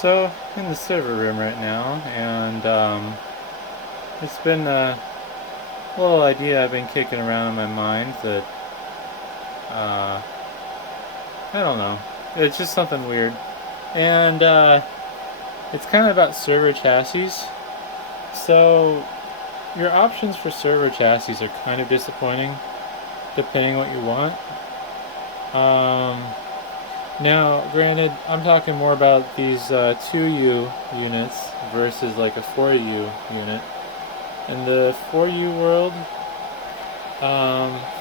So, in the server room right now, and it's been a little idea I've been kicking around in my mind that, uh, I don't know. It's just something weird. And it's kind of about server chassis. So, your options for server chassis are kind of disappointing, depending what you want. Um, Now, granted, I'm talking more about these 2U units versus like a 4U unit. In the 4U world,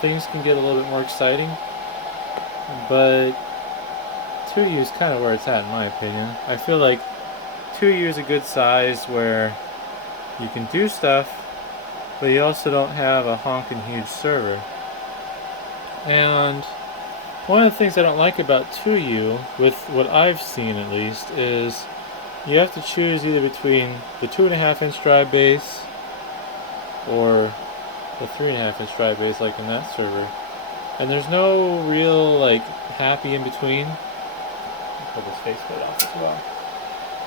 things can get a little bit more exciting, but 2U is kind of where it's at in my opinion. I feel like 2U is a good size where you can do stuff, but you also don't have a honking huge server. And one of the things I don't like about 2U, with what I've seen at least, is you have to choose either between the 2.5 inch drive base or the 3.5 inch drive base, like in that server. And there's no real like happy in between. I'll pull this faceplate off as well.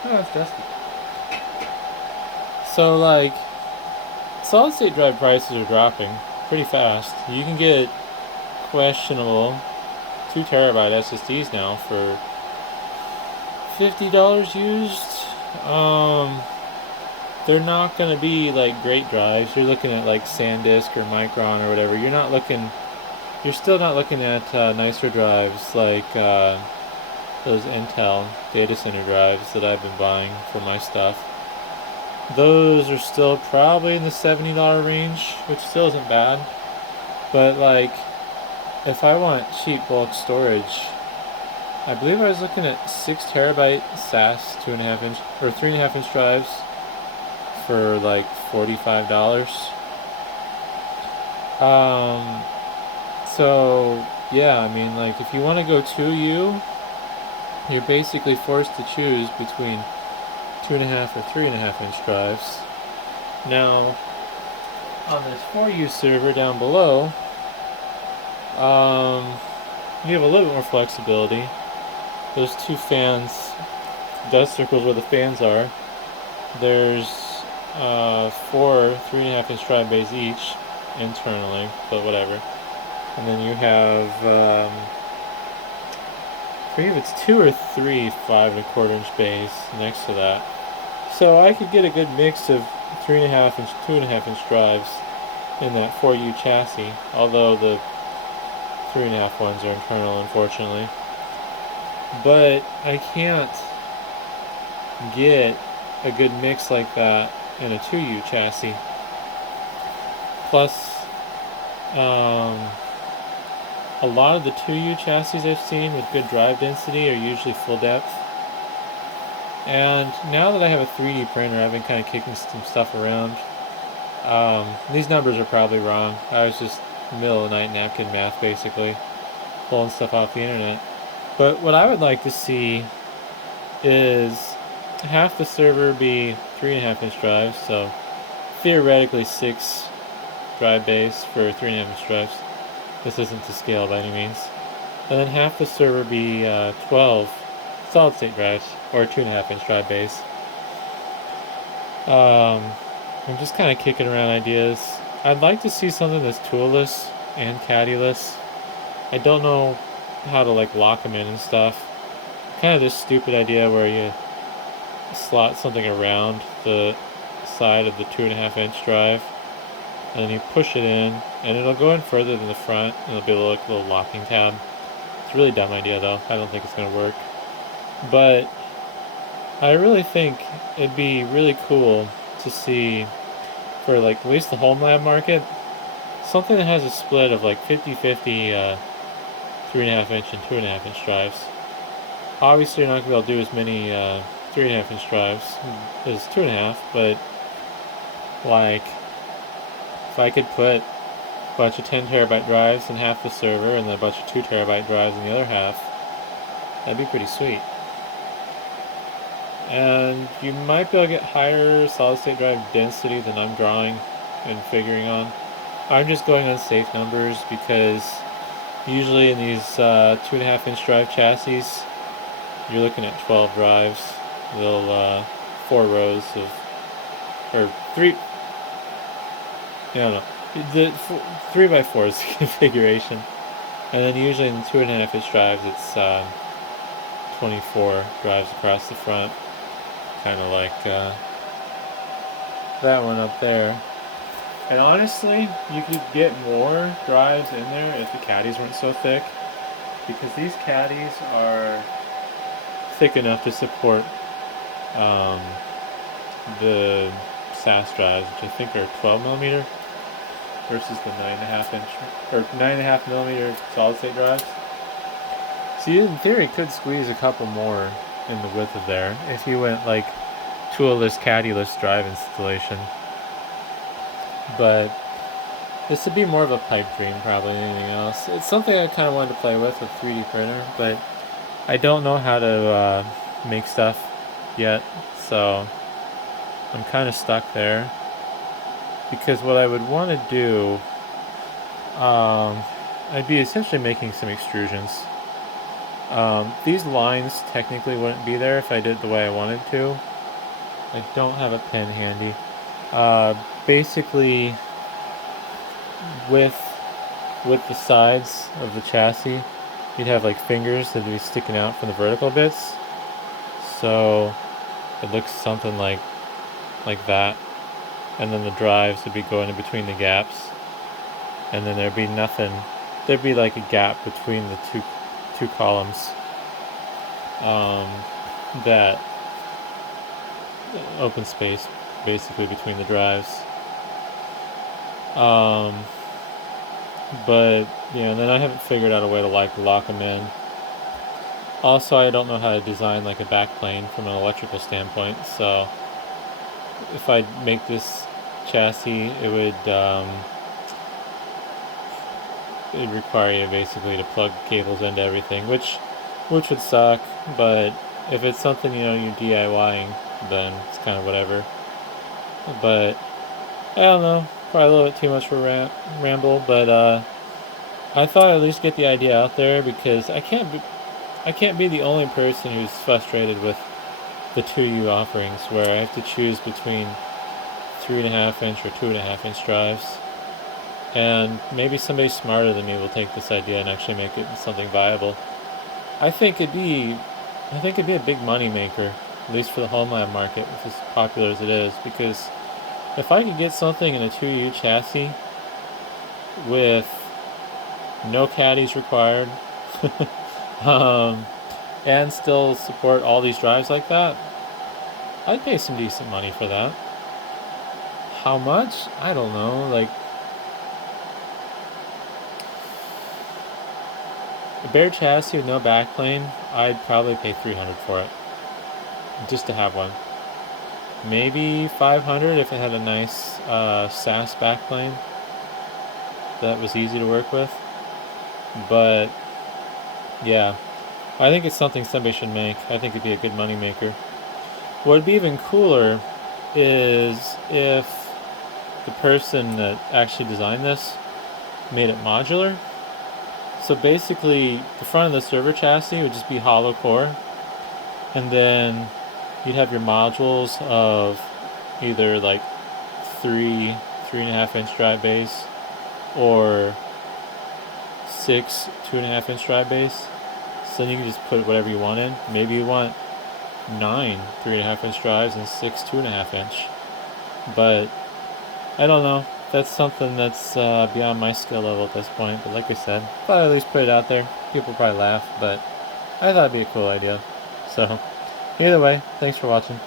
Oh, it's dusty. So like, solid state drive prices are dropping pretty fast. You can get questionable 2 terabyte SSDs now for $50 used. They're not going to be like great drives. You're looking at like SanDisk or Micron or whatever. You're still not looking at nicer drives like those Intel data center drives that I've been buying for my stuff. Those are still probably in the $70 range, which still isn't bad. But like, if I want cheap bulk storage, I believe I was looking at 6 terabyte SAS 2.5 inch or 3.5 inch drives for like $45. So yeah, I mean, like if you want to go 2U, you're basically forced to choose between 2.5 or 3.5 inch drives. Now, on this 4U server down below, you have a little bit more flexibility. Those two fans, dust circles where the fans are, there's 4 3.5 inch drive bays each internally, but whatever. And then you have, I forget if it's 2 or 3 5.25 inch bays next to that. So I could get a good mix of 3.5 inch, 2.5 inch drives in that 4U chassis, although the 3.5 ones are internal, unfortunately. But I can't get a good mix like that in a 2U chassis. Plus, a lot of the 2U chassis I've seen with good drive density are usually full depth. And now that I have a 3D printer, I've been kind of kicking some stuff around. These numbers are probably wrong. I was just middle of the night napkin math, basically, pulling stuff off the internet. But what I would like to see is half the server be 3.5 inch drives, so theoretically 6 drive bays for 3.5 inch drives. This isn't to scale by any means. And then half the server be 12 solid state drives, or 2.5 inch drive bays. I'm just kind of kicking around ideas. I'd like to see something that's toolless and caddiless. I don't know how to like lock them in and stuff. Kind of this stupid idea where you slot something around the side of the 2.5 inch drive, and then you push it in, and it'll go in further than the front, and it'll be like a little locking tab. It's a really dumb idea though. I don't think it's gonna work. But I really think it'd be really cool to see, for like at least the homelab market, something that has a split of like 50-50 3.5 inch and 2.5 inch drives. Obviously you're not going to be able to do as many 3.5 inch drives as 2.5, but like if I could put a bunch of 10 terabyte drives in half the server and then a bunch of 2 terabyte drives in the other half, that'd be pretty sweet. And you might be able to get higher solid state drive density than I'm drawing and figuring on. I'm just going on safe numbers because usually in these 2.5 inch drive chassis, you're looking at 12 drives. little 4 rows of, or three, I don't know, the 3x4 is the configuration, and then usually in 2.5 inch drives it's 24 drives across the front, kind of like that one up there. And honestly, you could get more drives in there if the caddies weren't so thick, because these caddies are thick enough to support um, the SAS drives, which I think are 12 millimeter versus the 9.5 inch or 9.5 millimeter solid state drives. So you, in theory, could squeeze a couple more in the width of there if you went like toolless, caddiless drive installation. But this would be more of a pipe dream probably than anything else. It's something I kind of wanted to play with 3D printer, but I don't know how to make stuff yet, so I'm kind of stuck there. Because what I would want to do, I'd be essentially making some extrusions. These lines technically wouldn't be there if I did it the way I wanted to. I don't have a pen handy. Basically, with the sides of the chassis, you'd have like fingers that'd be sticking out from the vertical bits. So it looks something like that. And then the drives would be going in between the gaps. And then there'd be nothing. There'd be like a gap between the two columns. That open space basically between the drives. But then I haven't figured out a way to like lock them in. Also, I don't know how to design like a backplane from an electrical standpoint. So if I make this chassis, it would it'd require you basically to plug cables into everything, which would suck. But if it's something you're DIYing, then it's kind of whatever. But I don't know, probably a little bit too much for ramble. But I thought I'd at least get the idea out there, because I can't be the only person who's frustrated with the 2U offerings, where I have to choose between 3.5 inch or 2.5 inch drives. And maybe somebody smarter than me will take this idea and actually make it something viable. I think it'd be a big money maker, at least for the homelab market, which is popular as it is. Because if I could get something in a 2U chassis with no caddies required, and still support all these drives like that, I'd pay some decent money for that. How much? I don't know. Like, a bare chassis with no backplane, I'd probably pay $300 for it, just to have one. Maybe $500 if it had a nice SAS backplane that was easy to work with. But yeah, I think it's something somebody should make. I think it'd be a good money maker. What would be even cooler is if the person that actually designed this made it modular. So basically, the front of the server chassis would just be hollow core, and then you'd have your modules of either like 3.5 inch drive base, or 6 2.5 inch drive base. So then you can just put whatever you want in. Maybe you want 9 3.5 inch drives and 6 2.5 inch. But I don't know. That's something that's beyond my skill level at this point. But like I said, thought I'd at least put it out there. People probably laugh, but I thought it'd be a cool idea. So either way, thanks for watching.